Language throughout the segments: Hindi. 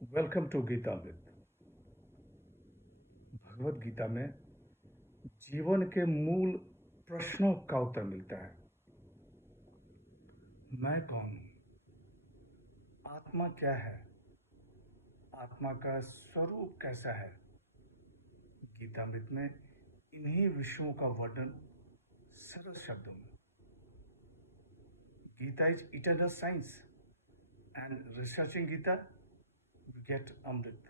Welcome to Gita with. Bhagavad Gita में जीवन के मूल प्रश्नों का उत्तर मिलता है। मैं कौन हूं? आत्मा क्या है? आत्मा का स्वरूप कैसा है? गीतामृत में इन्हीं विषयों का वर्णन सरल शब्दों में। Gita is eternal science and researching Gita we get amrit.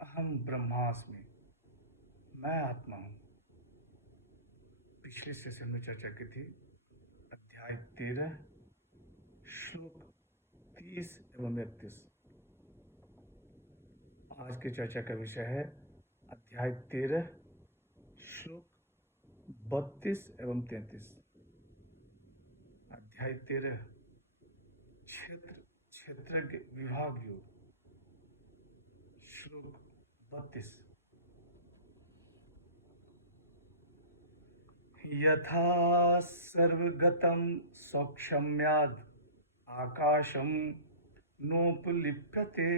अहम ब्रह्मास्मि, मैं आत्मा हूं। पिछले सेशन में चर्चा की थी अध्याय 13 श्लोक 30 एवं 31। आज की चर्चा का विषय है अध्याय 13 श्लोक 32 एवं 33। अध्याय 13 क्षेत्रज्ञ विभाग योग। श्लोक 32। यथा सर्वगतं सौक्षम्याद् आकाशं नोपलिप्यते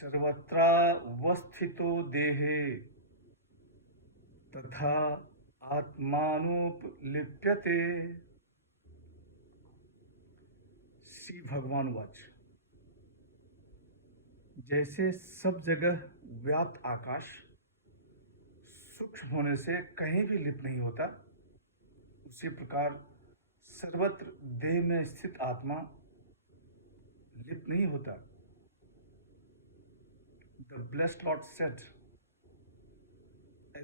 सर्वत्रावस्थितो देहे तथा आत्मानोपलिप्यते। श्री भगवान वाच। जैसे सब जगह व्याप्त आकाश सूक्ष्म होने से कहीं भी लिप्त नहीं होता, उसी प्रकार सर्वत्र देह में स्थित आत्मा लिप्त नहीं होता। The blessed Lord said,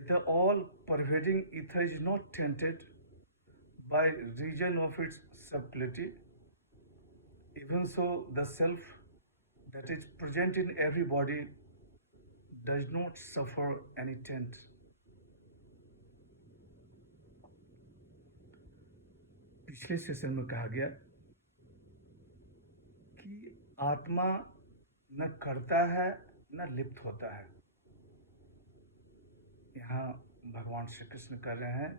the all-pervading ether is not tainted by region of its subtlety. Even so, the self that is present in every body does not suffer any taint. पिछले सेशन में कहा गया कि आत्मा न करता है न लिप्त होता है। यहाँ भगवान श्री कृष्ण कर रहे हैं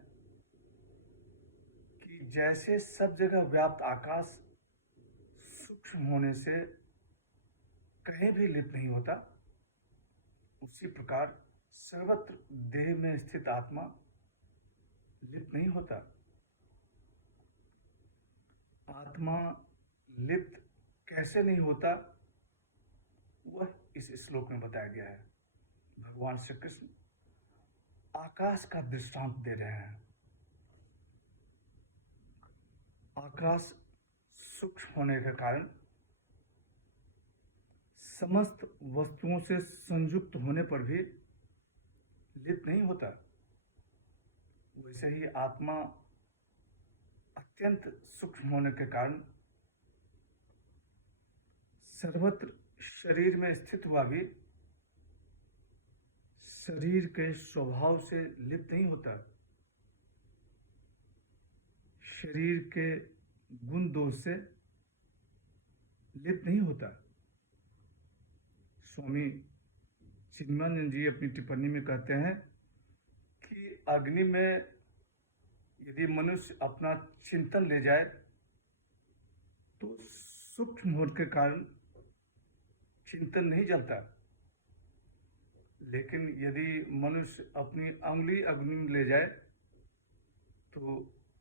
कि जैसे सब जगह व्याप्त आकाश सूक्ष्म होने से कहीं भी लिप्त नहीं होता, उसी प्रकार सर्वत्र देह में स्थित आत्मा लिप्त नहीं होता। आत्मा लिप्त कैसे नहीं होता, वह इस श्लोक में बताया गया है। भगवान श्री कृष्ण आकाश का दृष्टांत दे रहे हैं। आकाश सूक्ष्म होने के कारण समस्त वस्तुओं से संयुक्त होने पर भी लिप्त नहीं होता। वैसे ही आत्मा अत्यंत सूक्ष्म होने के कारण सर्वत्र शरीर में स्थित हुआ भी शरीर के स्वभाव से लिप्त नहीं होता। शरीर के गुण दोष से लिप्त नहीं होता। स्वामी चिन्मयानंद जी अपनी टिप्पणी में कहते हैं कि अग्नि में यदि मनुष्य अपना चिंतन ले जाए तो सूक्ष्म होने के कारण चिंतन नहीं जलता, लेकिन यदि मनुष्य अपनी अंगुली अग्नि में ले जाए तो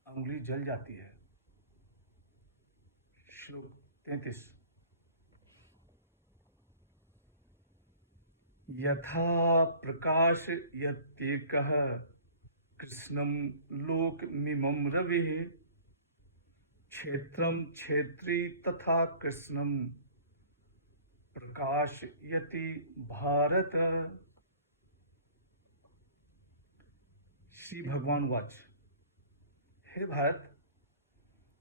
अंगुली जल जाती है। श्लोक 33। यथा प्रकाश यत्येकः कृष्णं लोकमिमं रविः क्षेत्रं क्षेत्री तथा कृष्णं प्रकाशयति भारत। श्री भगवान वाच। हे भारत,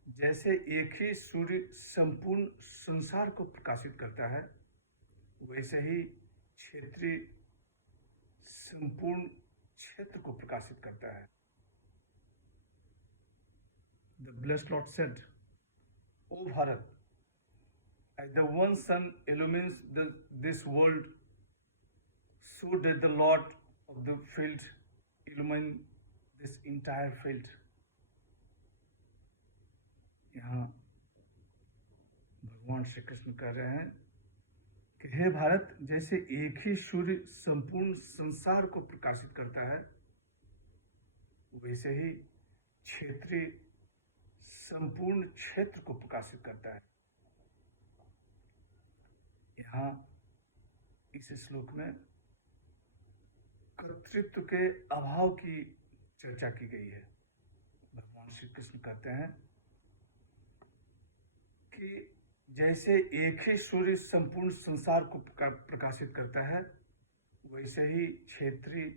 जैसे एक ही सूर्य संपूर्ण संसार को प्रकाशित करता है, वैसे ही क्षेत्री संपूर्ण क्षेत्र को प्रकाशित करता है। The blessed Lord said, O Bharat, as the one sun illumines this world, so did the Lord of the field illumine this entire field. यहाँ भगवान श्री कृष्ण कह रहे हैं कि हे भारत, जैसे एक ही सूर्य संपूर्ण संसार को प्रकाशित करता है, वैसे ही क्षेत्रीय संपूर्ण क्षेत्र को प्रकाशित करता है। यहाँ इस श्लोक में कर्तृत्व के अभाव की चर्चा की गई है। भगवान श्री कृष्ण कहते हैं कि जैसे एक ही सूर्य संपूर्ण संसार को प्रकाशित करता है, वैसे ही क्षेत्रीय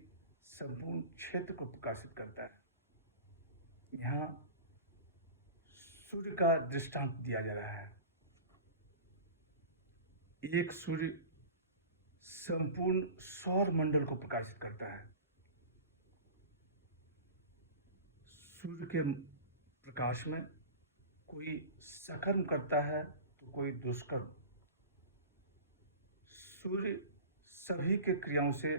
संपूर्ण क्षेत्र को प्रकाशित करता है। यहाँ सूर्य का दृष्टांत दिया जा रहा है। एक सूर्य संपूर्ण सौर मंडल को प्रकाशित करता है। सूर्य के प्रकाश में कोई सकर्म करता है तो कोई दुष्कर्म। सूर्य सभी के क्रियाओं से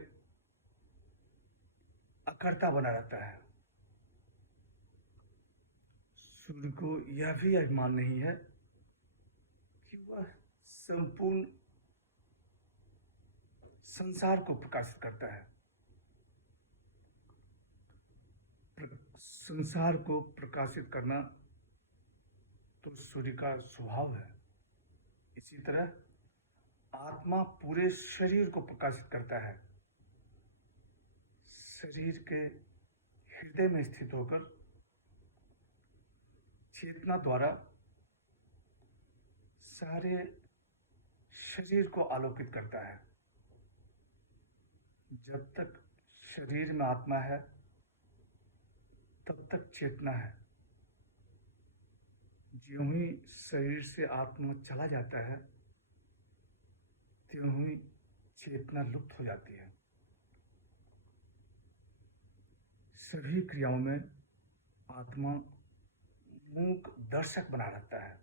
अकर्ता बना रहता है। सूर्य को यह भी अभिमान नहीं है कि वह संपूर्ण संसार को प्रकाशित करता है। संसार को प्रकाशित करना तो सूर्य का स्वभाव है। इसी तरह आत्मा पूरे शरीर को प्रकाशित करता है। शरीर के हृदय में स्थित होकर चेतना द्वारा सारे शरीर को आलोकित करता है। जब तक शरीर में आत्मा है, तब तक चेतना है। ज्यों ही शरीर से आत्मा चला जाता है, त्यों ही चेतना लुप्त हो जाती है। सभी क्रियाओं में आत्मा मूक दर्शक बना रहता है।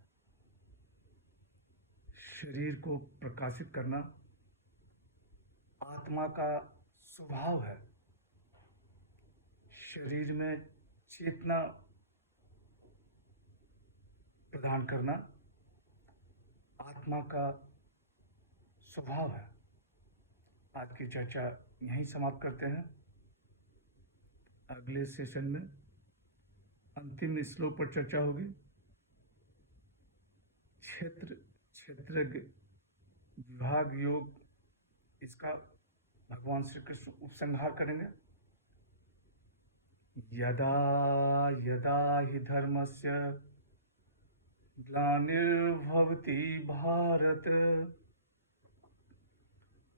शरीर को प्रकाशित करना आत्मा का स्वभाव है। शरीर में चेतना प्रदान करना आत्मा का स्वभाव है। आज की चर्चा यहीं समाप्त करते हैं। अगले सेशन में अंतिम श्लोक पर चर्चा होगी। क्षेत्रज्ञ विभाग योग, इसका भगवान श्री कृष्ण उपसंहार करेंगे। यदा यदा हि धर्मस्य ग्लानिर्भवति भारत,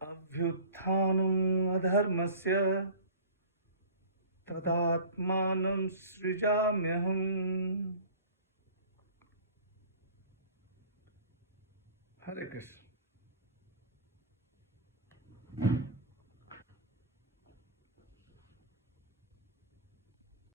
अभ्युत्थानम् अधर्मस्य तदात्मानं सृजाम्यहम्। हरे कृष्ण।